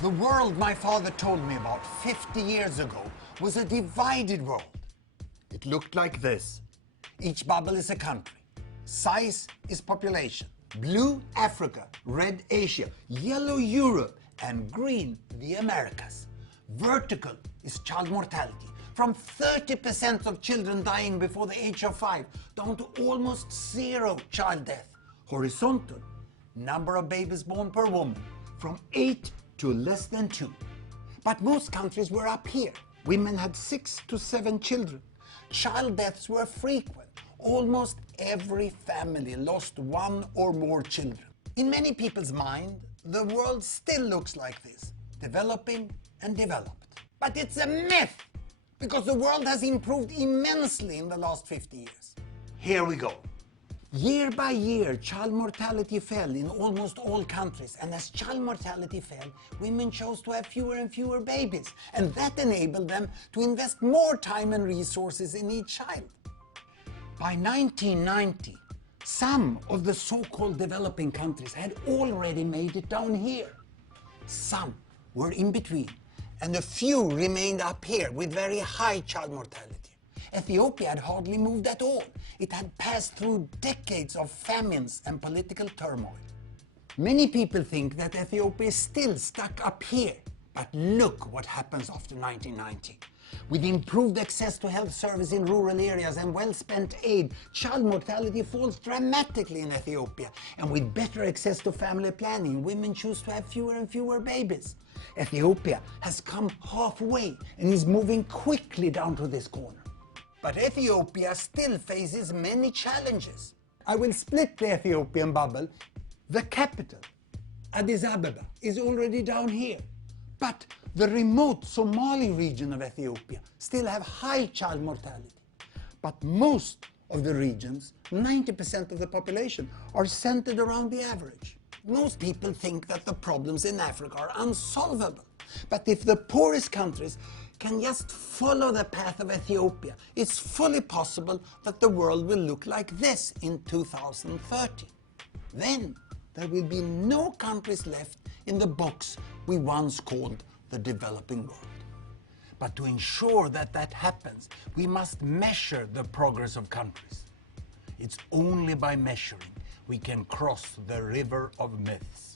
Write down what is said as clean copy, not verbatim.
The world my father told me about 50 years ago was a divided world. It looked like this. Each bubble is a country. Size is population. Blue, Africa. Red, Asia. Yellow, Europe. And green, the Americas. Vertical is child mortality. From 30% of children dying before the age of 5 down to almost zero child death. Horizontal, number of babies born per woman. From 8 to less than 2. But most countries were up here. Women had 6 to 7 children. Child deaths were frequent. Almost every family lost one or more children. In many people's mind, the world still looks like this, developing and developed. But it's a myth, because the world has improved immensely in the last 50 years. Here we go. Year by year, child mortality fell in almost all countries, and as child mortality fell, women chose to have fewer and fewer babies, and that enabled them to invest more time and resources in each child. By 1990, some of the so-called developing countries had already made it down here. Some were in between, and a few remained up here with very high child mortality. Ethiopia had hardly moved at all. It had passed through decades of famines and political turmoil. Many people think that Ethiopia is still stuck up here. But look what happens after 1990. With improved access to health service in rural areas and well-spent aid, child mortality falls dramatically in Ethiopia. And with better access to family planning, women choose to have fewer and fewer babies. Ethiopia has come halfway and is moving quickly down to this corner. But Ethiopia still faces many challenges. I will split the Ethiopian bubble. The capital, Addis Ababa, is already down here. But the remote Somali region of Ethiopia still have high child mortality. But most of the regions, 90% of the population, are centered around the average. Most people think that the problems in Africa are unsolvable. But if the poorest countries can just follow the path of Ethiopia, it's fully possible that the world will look like this in 2030. Then there will be no countries left in the box we once called the developing world. But to ensure that that happens, we must measure the progress of countries. It's only by measuring we can cross the river of myths.